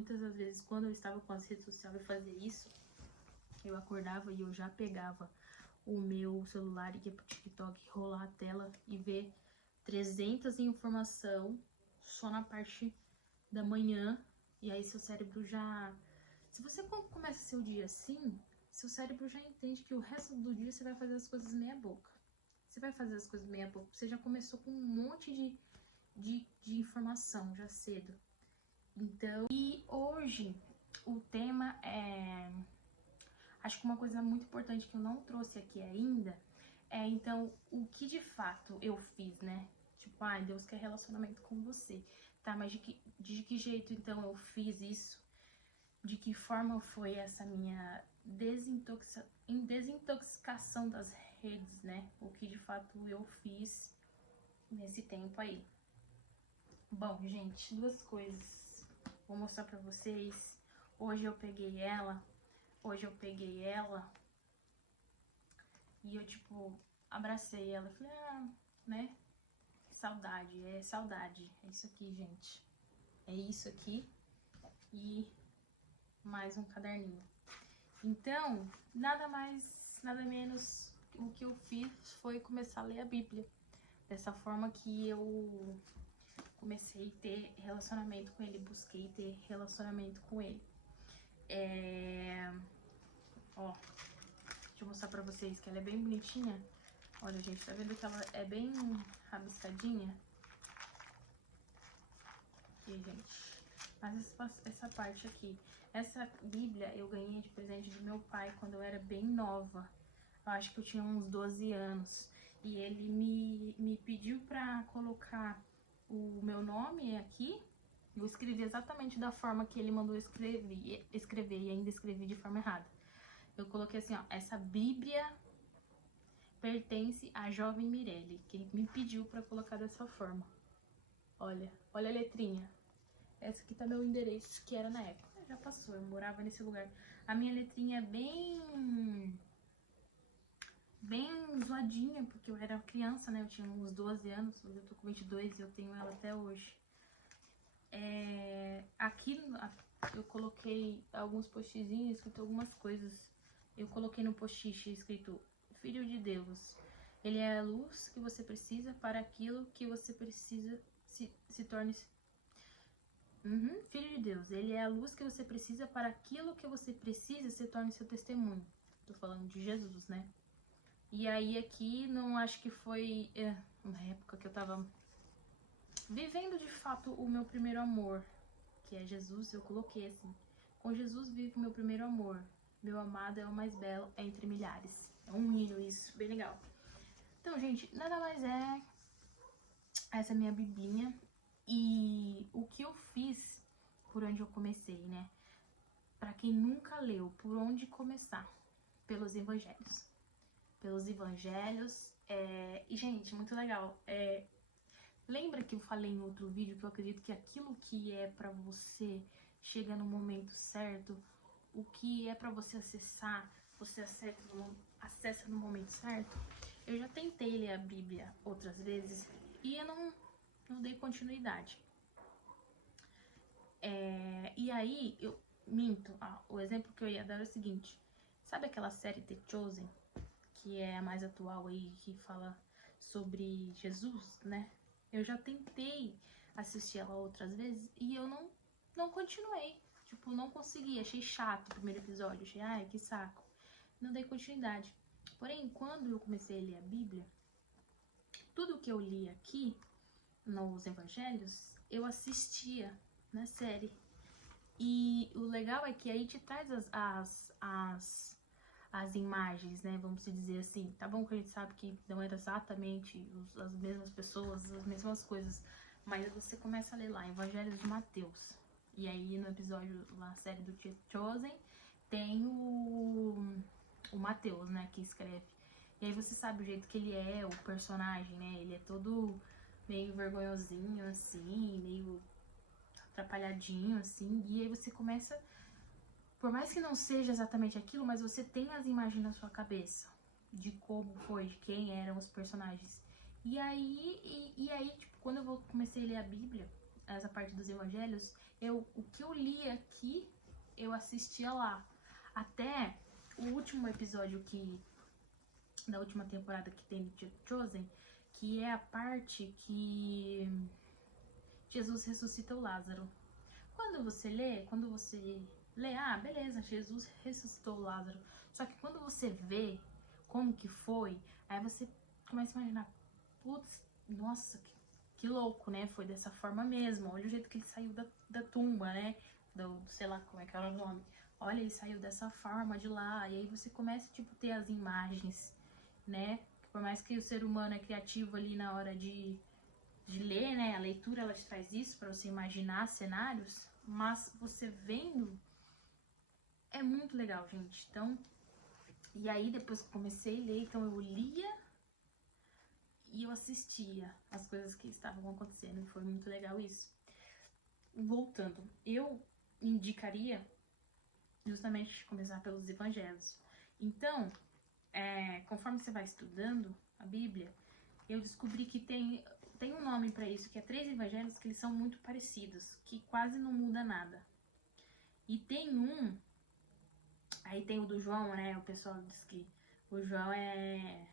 Muitas das vezes, quando eu estava com as redes sociais e fazia isso, eu acordava e eu já pegava o meu celular e ia pro TikTok, rolar a tela e ver 300 informação só na parte da manhã. E aí seu cérebro já... Se você começa seu dia assim, seu cérebro já entende que o resto do dia você vai fazer as coisas meia boca. Você vai fazer as coisas meia boca, você já começou com um monte de informação já cedo. Então, e hoje o tema é... Acho que uma coisa muito importante que eu não trouxe aqui ainda é, então, o que de fato eu fiz, né? Tipo, ai, Deus quer relacionamento com você. Tá, mas de que jeito, então, eu fiz isso? De que forma foi essa minha desintoxicação das redes, né? O que de fato eu fiz nesse tempo aí. Bom, gente, duas coisas. Vou mostrar pra vocês. Hoje eu peguei ela e eu, tipo, abracei ela. Falei, né? Saudade, é saudade. É isso aqui, gente. É isso aqui. E mais um caderninho. Então, nada mais, nada menos, o que eu fiz foi começar a ler a Bíblia. Dessa forma que eu comecei a ter relacionamento com ele, busquei ter relacionamento com ele. Ó, deixa eu mostrar pra vocês que ela é bem bonitinha. Olha, gente, tá vendo que ela é bem rabiscadinha? Aqui, gente. Mas essa parte aqui. Essa Bíblia eu ganhei de presente de meu pai quando eu era bem nova. Eu acho que eu tinha uns 12 anos. E ele me pediu pra colocar o meu nome aqui. Eu escrevi exatamente da forma que ele mandou escrever e ainda escrevi de forma errada. Eu coloquei assim, ó, essa Bíblia pertence à jovem Mirelle, que ele me pediu pra colocar dessa forma. Olha, olha a letrinha. Essa aqui tá meu endereço, que era na época. Já passou, eu morava nesse lugar. A minha letrinha é bem zoadinha, porque eu era criança, né? Eu tinha uns 12 anos, hoje eu tô com 22 e eu tenho ela até hoje. Aqui eu coloquei alguns postzinhos, escrito algumas coisas. Eu coloquei no post-it escrito Filho de Deus. Ele é a luz que você precisa para aquilo que você precisa se torne... Filho de Deus, ele é a luz que você precisa para aquilo que você precisa se torne seu testemunho. Tô falando de Jesus, né? E aí aqui, não acho que foi na época que eu tava vivendo de fato o meu primeiro amor, que é Jesus, eu coloquei assim: com Jesus vive o meu primeiro amor, meu amado é o mais belo entre milhares. É um hino isso, bem legal. Então, gente, nada mais é essa minha biblinha. E o que eu fiz por onde eu comecei, né? Pra quem nunca leu, por onde começar? Pelos evangelhos. Pelos evangelhos. E, gente, muito legal. Lembra que eu falei em outro vídeo que eu acredito que aquilo que é pra você chega no momento certo, o que é pra você acessar, você acessa no momento certo? Eu já tentei ler a Bíblia outras vezes e eu não dei continuidade. E aí, eu minto. O exemplo que eu ia dar é o seguinte. Sabe aquela série The Chosen? Que é a mais atual aí, que fala sobre Jesus, né? Eu já tentei assistir ela outras vezes e eu não continuei. Tipo, não consegui. Achei chato o primeiro episódio. Achei, ai, que saco. Não dei continuidade. Porém, quando eu comecei a ler a Bíblia, tudo que eu li aqui nos evangelhos, eu assistia na série. E o legal é que aí te traz as imagens, né? Vamos dizer assim. Tá bom que a gente sabe que não era exatamente as mesmas pessoas, as mesmas coisas. Mas você começa a ler lá, Evangelhos de Mateus. E aí no episódio, na série do Chosen, tem o Mateus, né? Que escreve. E aí você sabe o jeito que ele é, o personagem, né? Ele é todo meio vergonhosinho, assim, meio atrapalhadinho, assim. E aí você começa... Por mais que não seja exatamente aquilo, mas você tem as imagens na sua cabeça de como foi, de quem eram os personagens. E aí, tipo, quando eu comecei a ler a Bíblia, essa parte dos evangelhos, o que eu li aqui, eu assistia lá. Até o último episódio da última temporada que tem de Chosen, que é a parte que Jesus ressuscita o Lázaro. Quando você lê, ah, beleza, Jesus ressuscitou o Lázaro. Só que quando você vê como que foi, aí você começa a imaginar, putz, nossa, que louco, né? Foi dessa forma mesmo. Olha o jeito que ele saiu da tumba, né? Sei lá como é que era o nome. Olha, ele saiu dessa forma de lá. E aí você começa, tipo, ter as imagens, né? Por mais que o ser humano é criativo ali na hora de ler, né? A leitura, ela te traz isso pra você imaginar cenários. Mas você vendo, é muito legal, gente. Então, e aí depois que eu comecei a ler, então eu lia e eu assistia as coisas que estavam acontecendo. E foi muito legal isso. Voltando, eu indicaria justamente começar pelos evangelhos. Então, conforme você vai estudando a Bíblia, eu descobri que tem um nome para isso, que é 3 evangelhos que eles são muito parecidos, que quase não muda nada. E tem aí tem o do João, né? O pessoal diz que o João é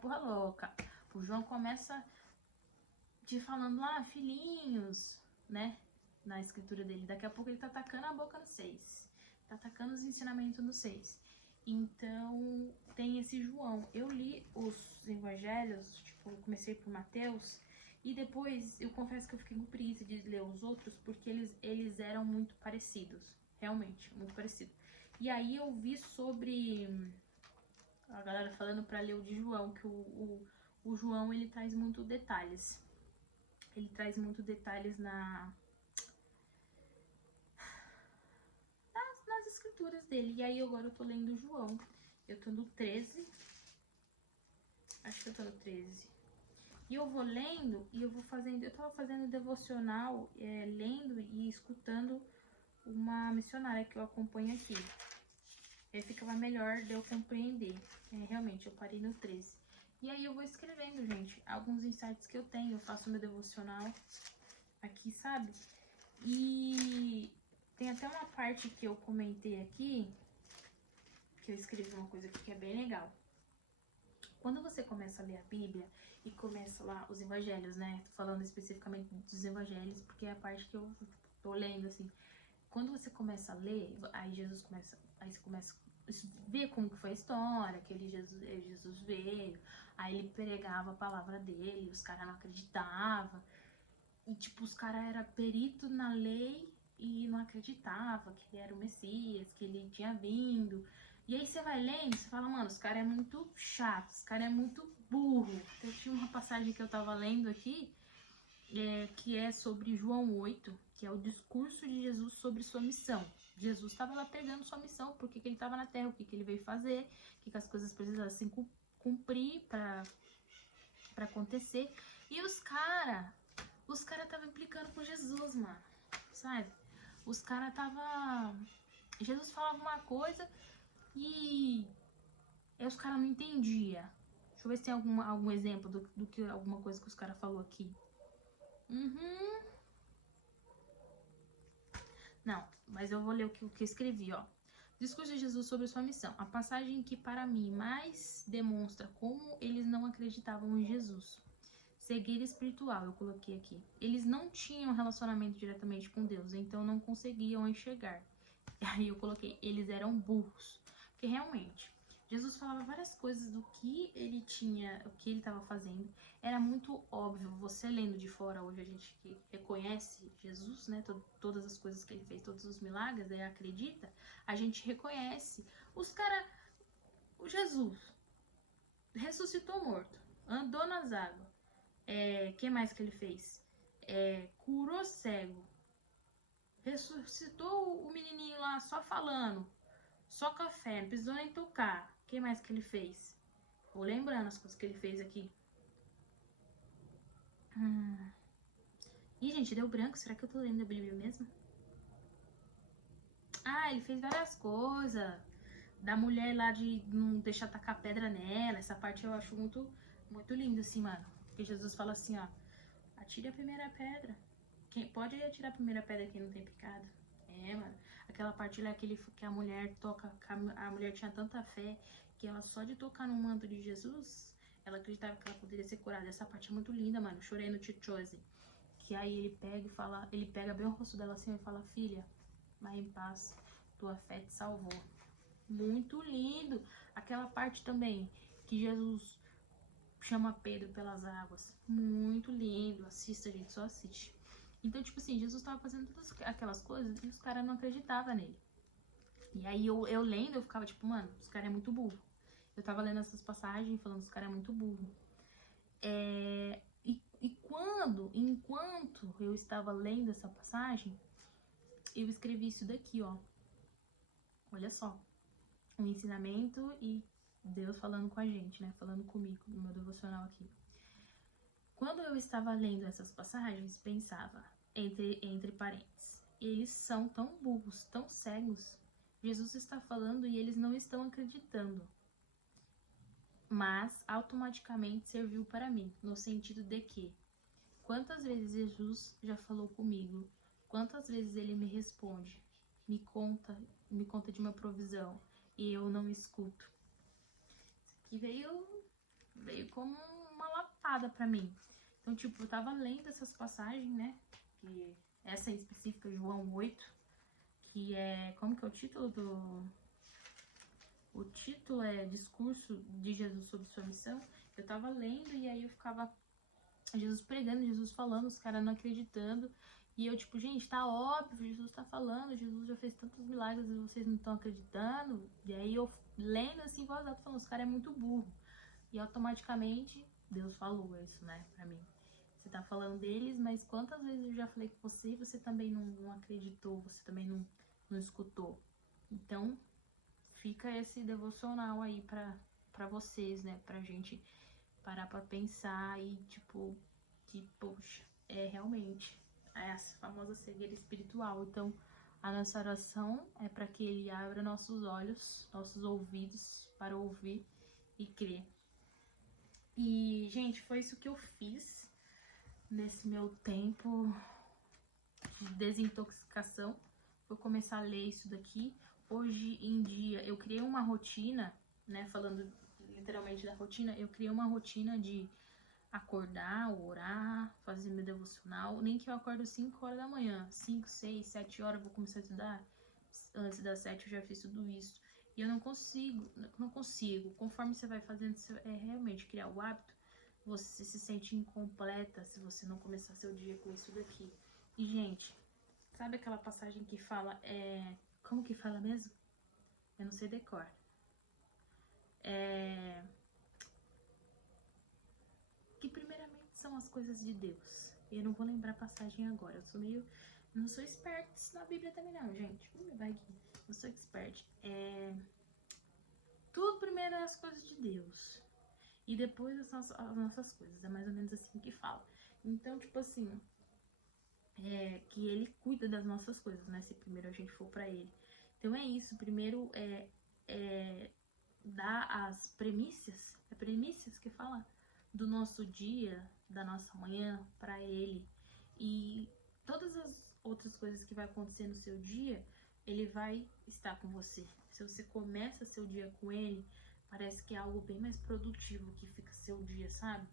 porra louca. O João começa te falando lá, filhinhos, né? Na escritura dele. Daqui a pouco ele tá atacando a boca no 6. Tá atacando os ensinamentos no 6. Então, tem esse João. Eu li os evangelhos, tipo, eu comecei por Mateus, e depois eu confesso que eu fiquei com preguiça de ler os outros, porque eles eram muito parecidos. Realmente, muito parecidos. E aí eu vi sobre a galera falando pra ler o de João, que o João, ele traz muito detalhes. Ele traz muito detalhes nas escrituras dele. E aí agora eu tô lendo o João. Eu tô no 13. Acho que eu tô no 13. E eu vou lendo e eu vou fazendo. Eu tava fazendo devocional, lendo e escutando uma missionária que eu acompanho aqui. Aí ficava melhor de eu compreender. Realmente, eu parei no 13. E aí eu vou escrevendo, gente, alguns insights que eu tenho. Eu faço meu devocional aqui, sabe? E tem até uma parte que eu comentei aqui, que eu escrevi uma coisa aqui que é bem legal. Quando você começa a ler a Bíblia e começa lá os evangelhos, né? Tô falando especificamente dos evangelhos, porque é a parte que eu tô lendo, assim. Quando você começa a ler, aí você começa a ver como que foi a história, que Jesus veio, aí ele pregava a palavra dele, os caras não acreditavam. E tipo, os caras eram perito na lei e não acreditava que ele era o Messias, que ele tinha vindo. E aí você vai lendo, você fala, mano, os caras é muito chato, os caras é muito burro. Então, tinha uma passagem que eu tava lendo aqui, que é sobre João 8, que é o discurso de Jesus sobre sua missão. Jesus estava lá pegando sua missão, por que ele estava na terra, o que ele veio fazer, o que as coisas precisassem cumprir para acontecer. E os caras estavam implicando com Jesus, mano, sabe? Os caras estavam... Jesus falava uma coisa e os caras não entendiam. Deixa eu ver se tem algum exemplo do que alguma coisa que os caras falou aqui. Não, mas eu vou ler o que eu escrevi, ó. Discurso de Jesus sobre sua missão. A passagem que para mim mais demonstra como eles não acreditavam em Jesus. Cegueira espiritual, eu coloquei aqui. Eles não tinham relacionamento diretamente com Deus, então não conseguiam enxergar. Aí eu coloquei, eles eram burros. Porque realmente, Jesus falava várias coisas do que ele tinha, o que ele estava fazendo. Era muito óbvio, você lendo de fora hoje, a gente que reconhece Jesus, né? Todas as coisas que ele fez, todos os milagres, acredita, a gente reconhece. Os caras, o Jesus ressuscitou morto, andou nas águas. Que mais que ele fez? Curou cego. Ressuscitou o menininho lá só falando. Só café, não precisou nem tocar. O que mais que ele fez? Vou lembrando as coisas que ele fez aqui. Ih, gente, deu branco. Será que eu tô lendo a Bíblia mesmo? Ah, ele fez várias coisas. Da mulher lá de não deixar tacar pedra nela. Essa parte eu acho muito, muito linda, assim, mano. Porque Jesus fala assim, ó. Atire a primeira pedra. Quem pode atirar a primeira pedra quem não tem pecado? Mano. Aquela parte lá que a mulher toca, a mulher tinha tanta fé que ela só de tocar no manto de Jesus, ela acreditava que ela poderia ser curada. Essa parte é muito linda, mano. Chorei no Chichoze. Que aí ele pega e fala, ele pega bem o rosto dela assim e fala: filha, vai em paz, tua fé te salvou. Muito lindo. Aquela parte também que Jesus chama Pedro pelas águas. Muito lindo. Assista, gente, só assiste. Então, tipo assim, Jesus tava fazendo todas aquelas coisas e os caras não acreditavam nele. E aí eu lendo, eu ficava tipo, mano, os caras é muito burro. Eu tava lendo essas passagens falando, os caras é muito burro. Enquanto eu estava lendo essa passagem, eu escrevi isso daqui, ó. Olha só. Um ensinamento e Deus falando com a gente, né? Falando comigo no meu devocional aqui. Quando eu estava lendo essas passagens, pensava, entre parênteses, eles são tão burros, tão cegos. Jesus está falando e eles não estão acreditando. Mas automaticamente serviu para mim, no sentido de que quantas vezes Jesus já falou comigo, quantas vezes ele me responde, me conta de uma provisão e eu não escuto. Isso aqui veio como uma lapada para mim. Então, tipo, eu tava lendo essas passagens, né? Que essa em específica, João 8, que é... Como que é o título do... O título é Discurso de Jesus sobre sua missão. Eu tava lendo e aí eu ficava... Jesus pregando, Jesus falando, os caras não acreditando. E eu, tipo, gente, tá óbvio, Jesus tá falando, Jesus já fez tantos milagres e vocês não estão acreditando. E aí eu lendo assim, igual eu tô falando, os caras é muito burro. E automaticamente, Deus falou isso, né, pra mim. Você tá falando deles, mas quantas vezes eu já falei com você e você também não acreditou, você também não escutou. Então, fica esse devocional aí pra vocês, né, pra gente parar pra pensar e, tipo, que, poxa, realmente essa famosa cegueira espiritual. Então, a nossa oração é para que Ele abra nossos olhos, nossos ouvidos para ouvir e crer. E, gente, foi isso que eu fiz nesse meu tempo de desintoxicação. Vou começar a ler isso daqui. Hoje em dia, eu criei uma rotina, né, falando literalmente da rotina, eu criei uma rotina de acordar, orar, fazer meu devocional, nem que eu acordo 5 horas da manhã, 5, 6, 7 horas, eu vou começar a estudar, antes das 7 eu já fiz tudo isso, e eu não consigo, conforme você vai fazendo, você realmente criar o hábito, você se sente incompleta se você não começar seu dia com isso daqui. E, gente, sabe aquela passagem que fala, como que fala mesmo? Eu não sei decor. Que primeiramente são as coisas de Deus. Eu não vou lembrar a passagem agora. Não sou expert na Bíblia também não, gente. Vai aqui. Eu sou expert. Tudo primeiro é as coisas de Deus. E depois as nossas coisas. É mais ou menos assim que fala. Então, tipo assim, que Ele cuida das nossas coisas, né? Se primeiro a gente for pra Ele. Então é isso. Primeiro dar as premissas. É premissas que fala? Do nosso dia, da nossa manhã para Ele, e todas as outras coisas que vai acontecer no seu dia, Ele vai estar com você. Se você começa seu dia com Ele, parece que é algo bem mais produtivo que fica seu dia, sabe?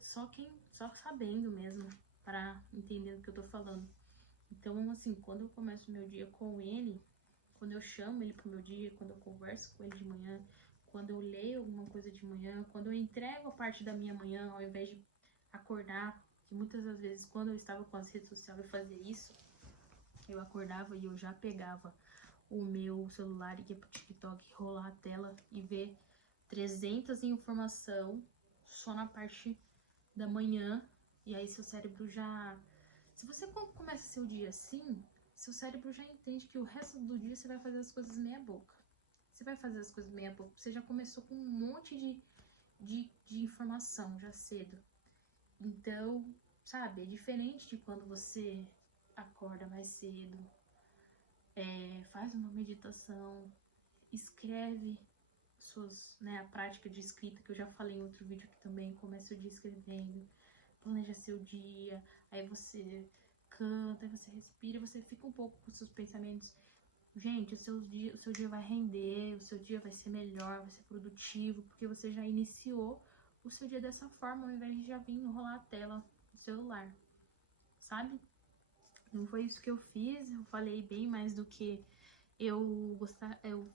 Só sabendo mesmo, para entender o que eu tô falando. Então, assim, quando eu começo meu dia com Ele, quando eu chamo Ele pro meu dia, quando eu converso com Ele de manhã, quando eu leio alguma coisa de manhã, quando eu entrego a parte da minha manhã, ao invés de acordar, que muitas das vezes quando eu estava com as redes sociais eu fazia isso, eu acordava e eu já pegava o meu celular e ia pro TikTok, rolar a tela e ver 300 em informação só na parte da manhã, e aí seu cérebro já... Se você começa seu dia assim, seu cérebro já entende que o resto do dia você vai fazer as coisas meia boca. Você vai fazer as coisas meia boca, você já começou com um monte de informação já cedo. Então, sabe, é diferente de quando você acorda mais cedo, faz uma meditação, escreve a prática de escrita, que eu já falei em outro vídeo aqui também, começa o dia escrevendo. planeja seu dia, aí você canta, aí você respira, você fica um pouco com seus pensamentos. Gente, o seu dia vai render, o seu dia vai ser melhor, vai ser produtivo, porque você já iniciou o seu dia dessa forma, ao invés de já vir enrolar a tela do celular, sabe? Não foi isso que eu fiz, eu falei bem mais do que eu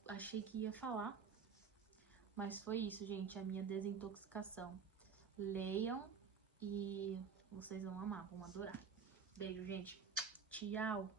achei que ia falar, mas foi isso, gente, a minha desintoxicação. Leiam e vocês vão amar, vão adorar. Beijo, gente. Tchau.